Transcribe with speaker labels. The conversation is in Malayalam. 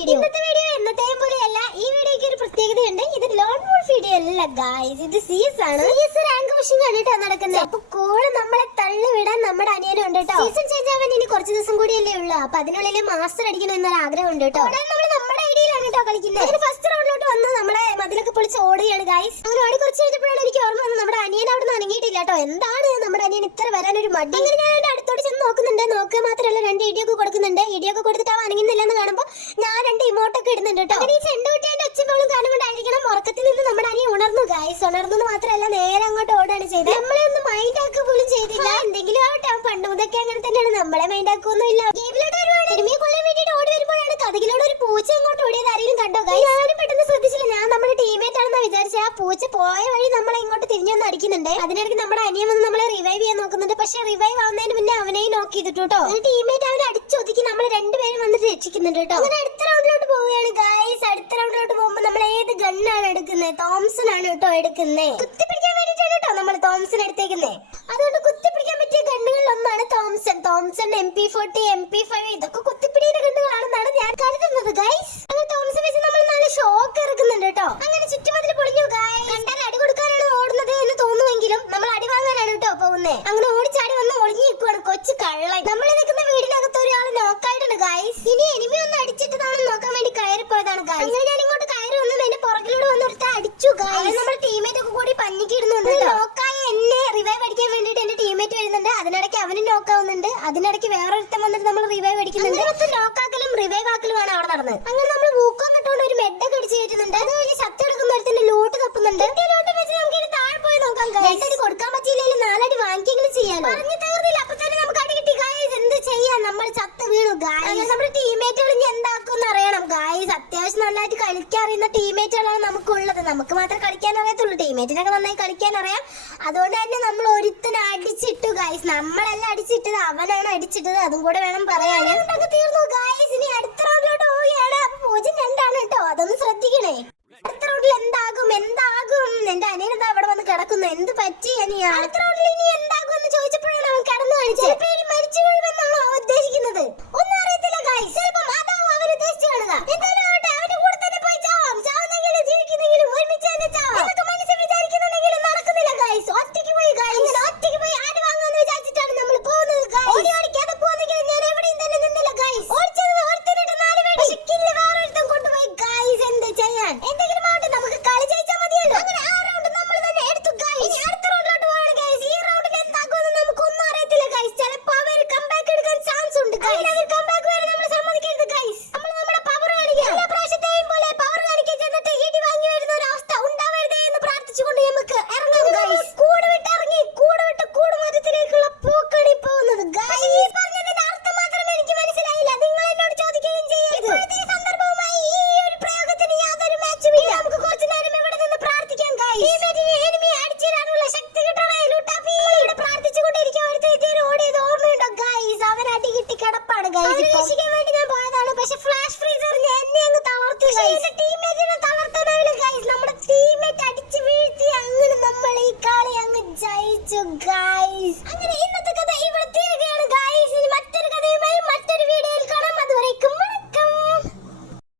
Speaker 1: വീഡിയോ ഇന്നത്തെ വീഡിയോ എന്നത്തെയും പോലെയല്ല ഈ വീഡിയോക്ക് ഒരു പ്രത്യേകതയുണ്ട്. ഇത് ലോൺ വോൾഫ് വീഡിയോ അല്ല ഗായ്സ് ഇത് സീസ് ആണ്. സീസ് റാങ്ക് പുഷിംഗ് ആണ് കേട്ടോ നടക്കുന്നത് അപ്പൊ കോൾ നമ്മളെ തള്ളി വിടാൻ നമ്മുടെ അനിയനും ഉണ്ട് കേട്ടോ സീസൺ ചേഞ്ച് ആവാൻ ഇനി കുറച്ച് ദിവസം കൂടിയല്ലേ ഉള്ളൂ. അപ്പൊ അതിനുള്ളിൽ മാസ്റ്റർ അടിക്കണം എന്നൊരു ആഗ്രഹം ഉണ്ട് കേട്ടോ നമ്മൾ നമ്മുടെ ഐഡിയയിലാണ് കേട്ടോ കളിക്കുന്നത് അങ്ങനെ ഫസ്റ്റ് റൗണ്ടിലോട്ട് വന്ന് നമ്മളെ മതിലൊക്കെ പൊളിച്ച് ഓടുകയാണ് ഗായ്സ് അങ്ങനെ ഓടി കുറച്ച് കഴിഞ്ഞപ്പോഴാണ് എനിക്ക് ഓർമ്മ വന്നത് നമ്മുടെ അനിയൻ അവിടെ നിന്ന് അനങ്ങിയിട്ടില്ല കേട്ടോ എന്താണ് നമ്മുടെ അനിയൻ ഇത്ര വരാൻ ഒരു മടി? അങ്ങനെ ഞാൻ അടുത്തോട്ട് ചെന്ന് നോക്കുന്നുണ്ട്. നോക്കുക മാത്രമല്ല രണ്ട് ഇടിയൊക്കെ കൊടുക്കുന്നുണ്ട്. ഇടിയൊക്കെ കൊടുത്തിട്ട് അവൻ അനങ്ങുന്നില്ലെന്ന് കാണുമ്പോൾ ഞാൻ രണ്ട് ഇമോട്ടൊക്കെ ഇടുന്നുണ്ട് കേട്ടോ. അങ്ങനെ ഈ ചെണ്ടുകുട്ടിയുടെ ഒച്ചമോളും കാരണം കൊണ്ടായിരിക്കണം ഉറക്കത്തിൽ നിന്ന് നമ്മുടെ അനിയൻ ഉണർന്നു ഗായ്സ് ഉണർന്നു മാത്രമല്ല നേരെ അങ്ങോട്ട് ഓടാണ് ചെയ്തത്. നമ്മളെ ഒന്ന് മൈൻഡ് ആക്കുക പോലും ചെയ്തില്ല. എന്തെങ്കിലും ആവട്ടെ. പണ്ട് മുതലൊക്കെ അങ്ങനെ തന്നെയാണ്. നമ്മളെ മൈൻഡ് ആക്കൊന്നുമില്ല ഗെയിമിലോട്ട് പൂച്ച പോയ വഴി നമ്മളെ ഇങ്ങോട്ട് തിരിഞ്ഞൊന്ന് അടിക്കുന്നുണ്ട്. അതിനിടയ്ക്ക് നമ്മുടെ അനിയൻ വന്ന് നമ്മളെ റിവൈവ് ചെയ്യാൻ നോക്കുന്നുണ്ട്. പക്ഷെ റിവൈവ് ആവുന്നതിന് മുന്നേ അവനെയും നോക്കി ചെയ്തിട്ടു കേട്ടോ. ടീമേറ്റ് അവനെ അടിച്ചൊതുക്കി നമ്മൾ രണ്ടുപേരും വന്നിട്ട് രക്ഷിക്കുന്നുണ്ട് കേട്ടോ. അങ്ങനെ അടുത്ത റൗണ്ടിലോട്ട് പോവുകയാണ് ഗായ്സ് അടുത്ത റൗണ്ടിലോട്ട് പോകുമ്പോൾ നമ്മൾ ഏത് ഗണ്ണാണ് എടുക്കുന്നത് തോംസൺ ആണ് കേട്ടോ എടുക്കുന്നത് കുത്തിപ്പിടിക്കാൻ വേണ്ടിയിട്ടാണ് കേട്ടോ നമ്മൾ തോംസൺ എടുത്തേക്കുന്നത് അതുകൊണ്ട് കുത്തി പിടിക്കാൻ പറ്റിയ ഗണ്ണുകളിൽ ഒന്നാണ് Thompson Thompson M P forty M P five ഇതൊക്കെ കുത്തിപ്പിടിയുടെ ഗണ്ണുകളാണെന്നാണ് ഞാൻ കരുതുന്നത് ഗൈസ് അങ്ങനെ തോംസൺ വെച്ച് നമ്മൾ നല്ല ഷോക്ക് ഇറക്കുന്നുണ്ട് കേട്ടോ അങ്ങനെ ചുറ്റുമതിൽ പൊളിഞ്ഞു ഗൈസ് കണ്ടാൽ അടി കൊടുക്കാനാണ് ഓടുന്നത് എന്ന് തോന്നുമെങ്കിലും നമ്മൾ അടി വാങ്ങാനാണ് കേട്ടോ അങ്ങനെ ഓടിച്ചാടി വന്ന് ഒളിഞ്ഞു നിൽക്കുവാണ് കൊച്ചു കള്ളൻ. നമ്മൾ നിൽക്കുന്ന വീടിനകത്ത് ഒരാൾ നോക്കായിട്ടുണ്ട് ഗൈസ് ഇനി എനിമി ഒന്ന് അടിച്ചിട്ടതാണെന്ന് നോക്കാൻ വേണ്ടി കയറി പോയതാണ് ഗൈസ് അങ്ങനെ ഞാൻ ഇങ്ങോട്ട് കയറി വന്നു എന്റെ പുറകിലൂടെ വന്ന് ഒരുത്ത അടിച്ചു ഗൈസ് നമ്മുടെ ടീമേറ്റ് ഒക്കെ കൂടി പഞ്ഞിക്ക് ഇടുന്നുണ്ട് നോക്കായ എന്നെ റിവൈവ് അടിക്കാൻ വേണ്ടിട്ട് എന്റെ ടീമേറ്റ് വരുന്നുണ്ട്. അതിനിടയ്ക്ക് അവനും നോക്കാവുന്നുണ്ട് അതിനിടയ്ക്ക് വേറൊരുത്തൻ വന്നിട്ട് നമ്മൾ റിവൈവ് അടിക്കുന്നുണ്ട്. നോക്കാക്കലും റിവൈവ് ആക്കലുമാണ് അവിടെ നടന്നത്. അങ്ങനെ നമ്മൾ വൂക്കം കിട്ടുകൊണ്ട് ഒരു മെഡൊക്കെ അടിച്ച് കയറ്റുന്നുണ്ട്. അത് കഴിഞ്ഞ് ശക്തി എടുക്കുന്ന ഒരുത്തിന്റെ ലോട്ട് തപ്പുന്നുണ്ട്. ലോട്ട് വെച്ച് നമുക്ക് താഴെ പോയി നോക്കാം കൊടുക്കാൻ പറ്റിയില്ലെങ്കിൽ വീണു അത്യാവശ്യം നന്നായിട്ട് കളിക്കാൻ അറിയുന്ന ടീമേറ്റുകളാണ് നമുക്കുള്ളത്. നമുക്ക് മാത്രം കളിക്കാൻ അറിയത്തുള്ളൂ. ടീമേറ്റിനൊക്കെ നന്നായി കളിക്കാൻ അറിയാം. അതുകൊണ്ട് തന്നെ നമ്മൾ ഒരുത്തനെ അടിച്ചിട്ടു ഗായ്സ് നമ്മളല്ല അടിച്ചിട്ടത് അവനാണ് അടിച്ചിട്ടത്. അതും കൂടെ വേണം പറയാൻ. തീർന്നു ഗായ്സ് ഇനി അടുത്ത റൗണ്ടിലോട്ട് പോവുകയാണ്. പൂജ്യം രണ്ടാണ് കേട്ടോ. അതൊന്ന് ശ്രദ്ധിക്കണേ. അടുത്ത റൗണ്ടിൽ എന്താകും? എന്താകും? എന്റെ അനിയനെന്താ അവിടെ വന്ന് കിടക്കുന്നു. എന്ത് പറ്റി അനിയ? അടുത്ത റൗണ്ടിൽ ഇനി ചോദിച്ചപ്പോഴാണ് 姐姐 Öyle şeker